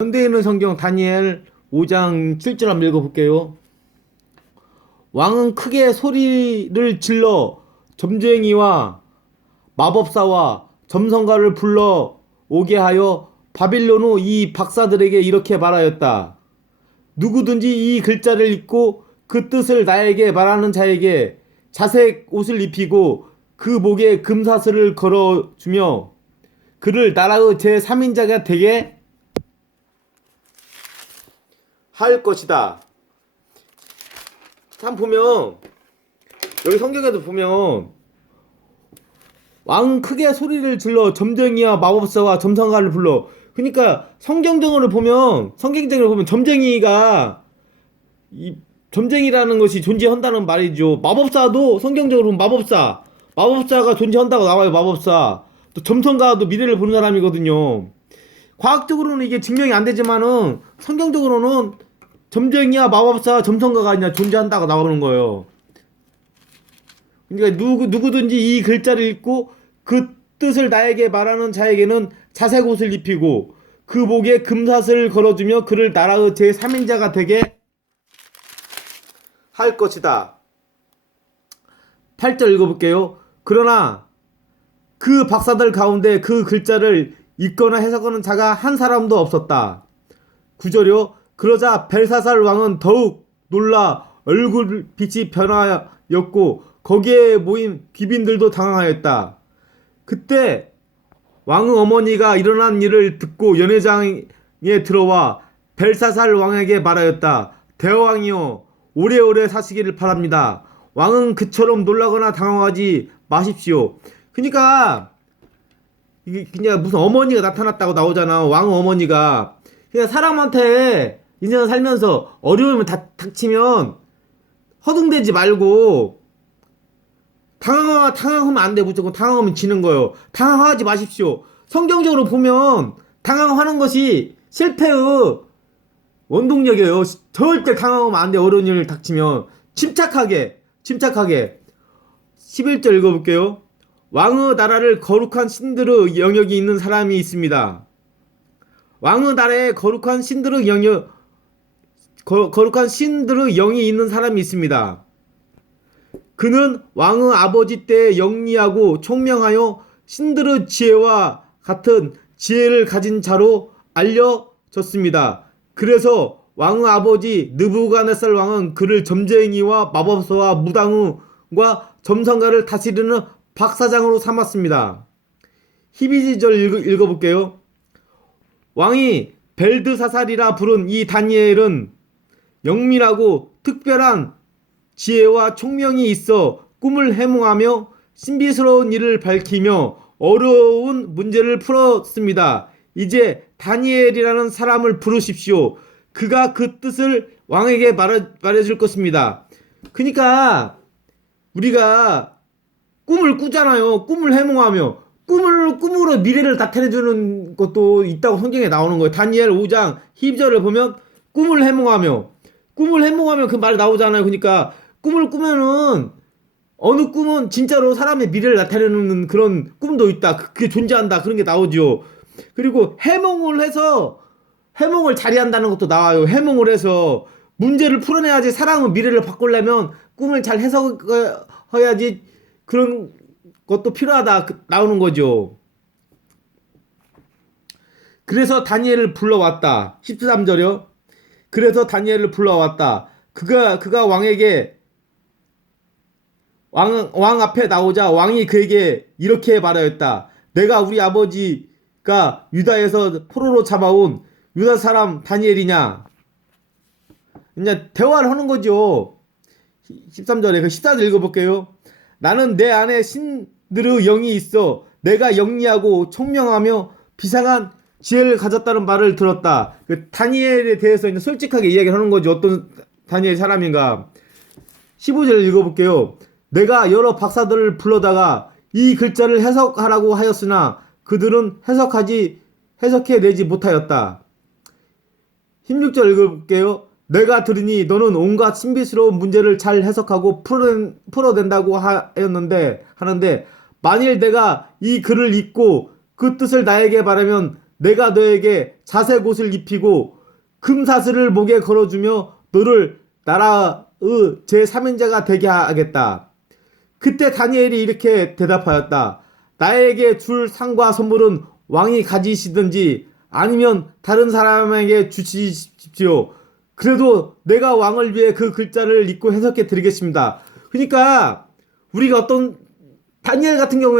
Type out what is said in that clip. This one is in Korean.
현대에 있는 성경 다니엘 5장 7절 한번 읽어볼게요. 왕은 크게 소리를 질러 점쟁이와 마법사와 점성가를 불러 오게 하여 바빌론 이 박사들에게 이렇게 말하였다. 누구든지 이 글자를 읽고 그 뜻을 나에게 말하는 자에게 자색 옷을 입히고 그 목에 금사슬을 걸어주며 그를 나라의 제3인자가 되게 할 것이다. 참 보면 여기 성경에도 보면 왕은 크게 소리를 질러 점쟁이와 마법사와 점성가를 불러. 그러니까 성경적으로 보면 점쟁이가 이 점쟁이라는 것이 존재한다는 말이죠. 마법사도 성경적으로 보면 마법사가 존재한다고 나와요. 마법사. 또 점성가도 미래를 보는 사람이거든요. 과학적으로는 이게 증명이 안 되지만은 성경적으로는 점쟁이와 마법사, 점성가가 그냥 존재한다고 나오는 거예요. 그러니까 누구든지 이 글자를 읽고 그 뜻을 나에게 말하는 자에게는 자색 옷을 입히고 그 목에 금사슬을 걸어주며 그를 나라의 제3인자가 되게 할 것이다. 8절 읽어볼게요. 그러나 그 박사들 가운데 그 글자를 읽거나 해석하는 자가 한 사람도 없었다. 9절이요. 그러자 벨사살 왕은 더욱 놀라 얼굴빛이 변하였고 거기에 모인 귀빈들도 당황하였다. 그때 왕의 어머니가 일어난 일을 듣고 연회장에 들어와 벨사살 왕에게 말하였다. 대왕이여 오래오래 사시기를 바랍니다. 왕은 그처럼 놀라거나 당황하지 마십시오. 그러니까 이게 그냥 무슨 어머니가 나타났다고 나오잖아. 왕의 어머니가. 그냥 사람한테 인생을 살면서 어려움이 닥치면 허둥대지 말고 당황하면 안 돼. 무조건 당황하면 지는 거예요. 당황하지 마십시오. 성경적으로 보면 당황하는 것이 실패의 원동력이에요. 절대 당황하면 안 돼. 어려운 일 닥치면 침착하게 11절 읽어볼게요. 왕의 나라를 거룩한 신들의 영역이 있는 사람이 있습니다. 왕의 나라에 거룩한 신들의 영이 있는 사람이 있습니다. 그는 왕의 아버지 때에 영리하고 총명하여 신들의 지혜와 같은 지혜를 가진 자로 알려졌습니다. 그래서 왕의 아버지 느부갓네살 왕은 그를 점쟁이와 마법사와 무당과 점성가를 다스리는 박사장으로 삼았습니다. 12절 읽어볼게요. 왕이 벨드사살이라 부른 이 다니엘은 영밀하고 특별한 지혜와 총명이 있어 꿈을 해몽하며 신비스러운 일을 밝히며 어려운 문제를 풀었습니다. 이제 다니엘이라는 사람을 부르십시오. 그가 그 뜻을 왕에게 말해줄 것입니다. 그러니까 우리가 꿈을 꾸잖아요. 꿈을 해몽하며 꿈으로 미래를 나타내주는 것도 있다고 성경에 나오는 거예요. 다니엘 5장 12절을 보면 꿈을 해몽하며 그 말이 나오잖아요. 그러니까 꿈을 꾸면은 어느 꿈은 진짜로 사람의 미래를 나타내는 그런 꿈도 있다. 그게 존재한다. 그런 게 나오죠. 그리고 해몽을 자리한다는 것도 나와요. 해몽을 해서 문제를 풀어내야지. 사람은 미래를 바꾸려면 꿈을 잘 해석해야지. 그런 것도 필요하다 나오는 거죠. 그래서 다니엘을 불러왔다. 13절이요. 그래서 다니엘을 불러왔다. 그가 왕에게 왕 앞에 나오자 왕이 그에게 이렇게 말하였다. 내가 우리 아버지가 유다에서 포로로 잡아온 유다 사람 다니엘이냐. 이제 대화를 하는 거죠. 13절에 14절 읽어볼게요. 나는 내 안에 신들의 영이 있어 내가 영리하고 총명하며 비상한 지혜를 가졌다는 말을 들었다. 그 다니엘에 대해서 이제 솔직하게 이야기를 하는 거죠. 어떤 다니엘 사람인가. 15절을 읽어볼게요. 내가 여러 박사들을 불러다가 이 글자를 해석하라고 하였으나 그들은 해석해내지 못하였다. 16절 읽어볼게요. 내가 들으니 너는 온갖 신비스러운 문제를 잘 해석하고 풀어낸다고 하는데 만일 내가 이 글을 읽고 그 뜻을 나에게 말하면 내가 너에게 자색옷을 입히고 금사슬을 목에 걸어주며 너를 나라의 제3인자가 되게 하겠다. 그때 다니엘이 이렇게 대답하였다. 나에게 줄 상과 선물은 왕이 가지시든지 아니면 다른 사람에게 주시십시오. 그래도 내가 왕을 위해 그 글자를 읽고 해석해 드리겠습니다. 그러니까 우리가 어떤 다니엘 같은 경우에